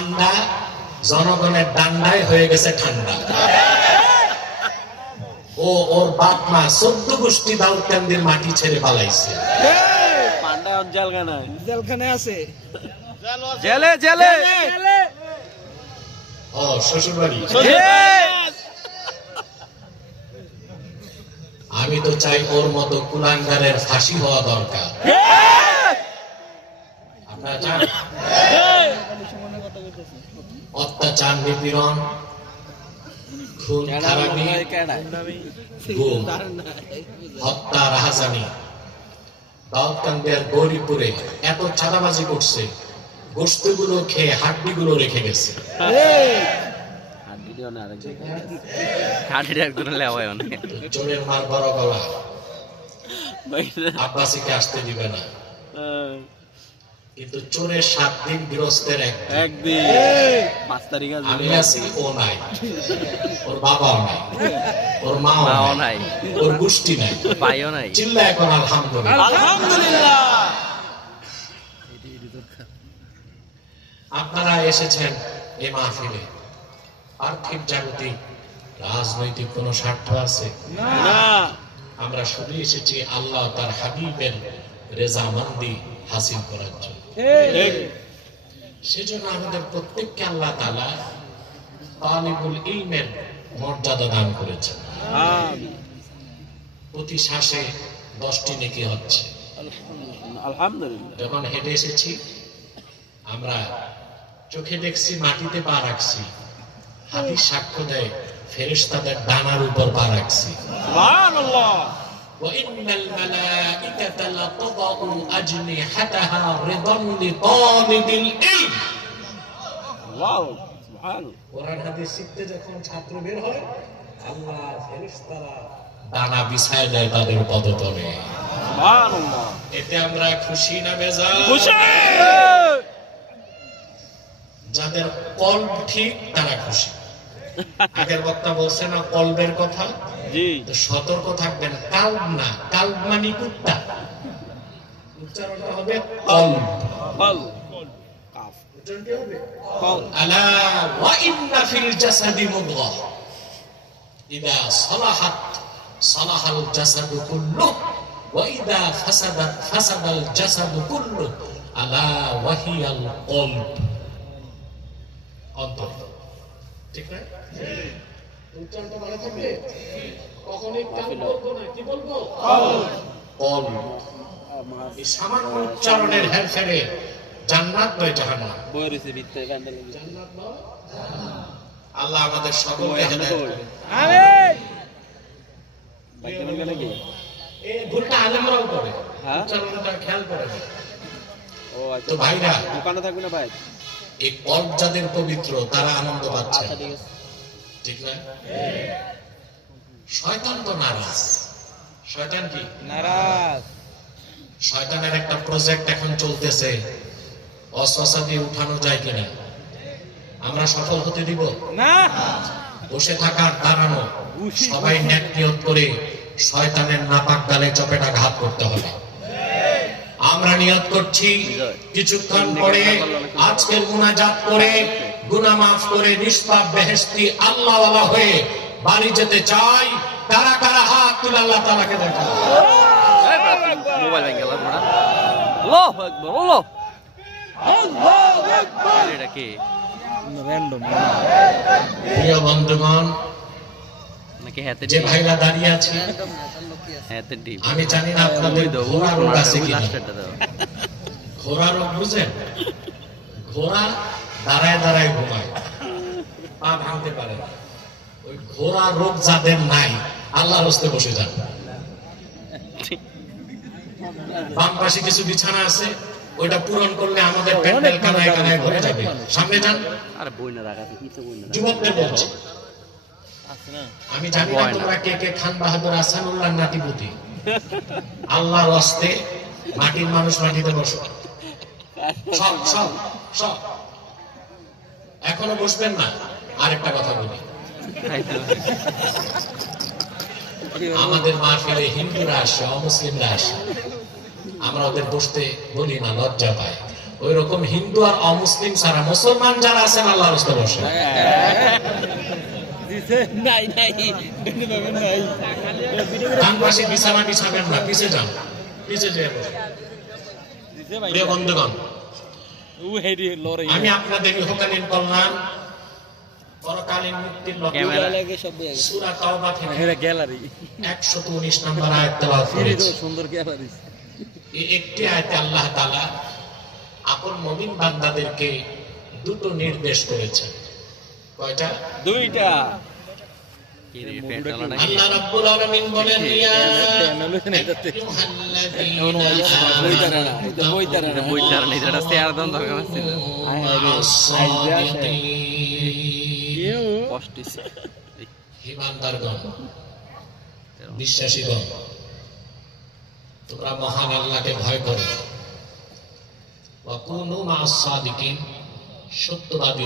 পান্ডা জনগণের ডান্ডায় হয়ে গেছে ঠান্ডা। ও ওর বাপ মা 14 গোষ্ঠী দাউদকান্দির মাটি ছেড়ে পালাইছে। পান্ডা জেলখানায় জেলখানায় আছে, জেলে জেলে ও শ্বশুর বাড়ি। আমি তো চাই ওর মতো কুলাঙ্গারের ফাঁসি হওয়া দরকার। আপনারা চান? অত্যাচার, নিপীড়ন, খুন খারাপি, গুম, হত্যা, রাহাজানি দাউদকান্দির গৌরীপুরে এত চাঁদাবাজি করছে, গোশতগুলো খেয়ে হাড্ডিগুলো রেখে গেছে। চোরের মার বড় গলা, আব্বাসীকে আসতে দিবে না, কিন্তু চোরের 7 দিন, গৃহস্থের একদিন। 5 তারিখ আমি আছি, ও নাই, ওর বাবাও নাই, ওর মাও নাই, ওর গোষ্ঠী নাই, ভাইও নাই। চিল্লা এখন আলহামদুলিল্লাহ। আলহামদুলিল্লাহ। আপনারা এসেছেন এই মাহফিলে, আর্থিক, জাগতিক, রাজনৈতিক কোন স্বার্থ আছে না, আমরা শুধু এসেছি আল্লাহ তার হাবিবের রেজামন্দি হাসিল করার জন্য। সেজন্য আমাদের প্রত্যেককে আল্লাহ তাআলা তালিবুল ইলমের মর্যাদা দান করেছেন। প্রতি শ্বাসে 10টি নেকি হচ্ছে। আলহামদুলিল্লাহ। যখন হেঁটে এসেছি, আমরা চোখে দেখছি, মাটিতে পা রাখছি, হাদিস সাক্ষ্য দেয় ফেরেশতাদের ডানার উপর পা রাখছি। সুবহানাল্লাহ। وَإِنَّ الْمَلَائِكَةَ لَتَضَعُ أَجْنِحَتَهَا رِضًا لِطَالِبِ الْعِلْمِ। ওয়াও, সুবহানাল্লাহ। কোরআন হাদিস শিখতে যখন ছাত্র বের হয়, আল্লাহ ফেরেশতারা ডানা বিছায় দেয় তাদের পদতলে। সুবহানাল্লাহ। এতে আমরা খুশি না বেজার? খুশি। যাদের কলব ঠিক তারা খুশি। আগের বক্তা বলছে না কলবের কথা, জি, তো সতর্ক থাকবেন। কালব না, কালব মানে কুত্তা, উচ্চারণটা হবে কলব। কল কাফ উচ্চারণটা হবে কল। আলা ওয়া ইন্না ফিল জাসাদি মুদগাহ ইদা সালাহাত সালাহাল জাসাদু কুল্লুহু ওয়া ইদা ফাসাদাত ফাসাদাল জাসাদু কুল্লুহু আলা ওয়া হিয়াল কলব। অন্তর, ঠিক না? উচ্চারণটা ভালো থাকবে। কখনোই কাল বলবো না, কি বলবো? কল। এই সামান্য উচ্চারণের হেরফেরে জান্নাত নয় জাহান্নাম। বইরেছে ভিতরে প্যান্ডেল। জান্নাত নয়। আল্লাহ আমাদের সকলকে হেদায়েত করুন। আমিন। বাইকে বলবে নাকি? এই ভুলটা আলেমরাও করে। হ্যাঁ? উচ্চারণটা খেয়াল করে না। ও আচ্ছা। তো ভাইরা, দোকানে থাকবে না ভাই? এই কলব যাদের পবিত্র তারা আনন্দ পাচ্ছে, আচ্ছা, ঠিক আছে। ঠিক না? শয়তান তো নারাজ। শয়তান কি? নারাজ। শয়তানের একটা প্রজেক্ট এখন চলতেছে, অস্ত্র দিয়ে উঠানো যায় কিনা। আমরা সফল হতে দিব না। বসে থাকার, দাঁড়ানো, সবাই নেক নিয়ত করে শয়তানের নাপাক গালে চপেটাঘাত করতে হবে। আমরা নিয়ত করছি কিছুক্ষণ পরে আজকের মুনাজাত করে গুনাহ মাফ করে নিষ্পাপ বেহেশতি আল্লাহওয়ালা হয়ে বাড়ি যেতে চাই। কারা কারা হাত তুলে আল্লাহ তাআলাকে দেখা। মোবাইল ভেঙে গেল বড়া। আল্লাহু আকবার। আল্লাহ আল্লাহু আকবার। এটা কি র‍্যান্ডম প্রিয় বন্ধুগণ, নাকি হাতে যে ভাইরা দাঁড়িয়ে আছে, হাতে ডিপ? আমি জানি না আপনাদের ঘোড়া রোগ আছে কিনা। লাস্টটা দাও। ঘোড়া রোগ বুঝেন? ঘোড়া দাঁড়ায় দাঁড়ায় ঘুমায়, পা ভাঙতে পারে না। ওই ঘোড়া রোগ যাদের নাই, আল্লাহর হস্তে বসে যান। বাম পাশে কিছু বিছানা আছে, ওইটা পূরণ করলে আমাদের প্যান্ডেল কানায় কানায় ভরে যাবে। সামনে যান। আরে বই না রাখাতে কিছু বই না। যুবকদের বলছি, আমি জানি না তোমরা কে কে খান বাহাদুর আহসানুল্লাহ নাতিপুতি। আল্লাহর হস্তে মাটির মানুষ মাটিতে বসো। সব সব সব এখনো বসবেন না। আরেকটা কথা বলি, আমাদের মাহফিলে হিন্দুরা আসে, অমুসলিমরা আসে, আমরা ওদের বসতে বলি না, লজ্জা পায়। ওই রকম হিন্দু আর অমুসলিম ছাড়া মুসলমান যারা আছেন আল্লাহর রাস্তায় বসে। নাই নাই ডান পাশে বিছানা বিছাবেন না, পিছে যান, পিছে যেয়ে বসুন। প্রিয় বন্ধুগণ, আমি আপনাদের ইহকালীন কল্যাণ পরকালীন মুক্তির ক্যামেরা লক্ষ্যে সূরা তাওবা থেকে গ্যালারি 119 নম্বর আয়াত তেলাওয়াত করেছি। সুন্দর গ্যালারি। এই একটি আয়াতে আল্লাহ তাআলা আপন মুমিন বান্দাদেরকে দুটো নির্দেশ করেছেন। কয়টা? দুইটা। কি রে পেট্রোল নাকি? আল্লাহ রাব্বুল আলামিন বলেন, ইয়া এটা বইতার না, এটা শেয়ার দাম দরকার আছে। কষ্টিস ইমানদারগণ, বিশ্বাসীগণ, তোমরা মহান আল্লাহকে ভয় করো। ওয়া কুনু মা'আস সাদিকিন, সত্যবাদী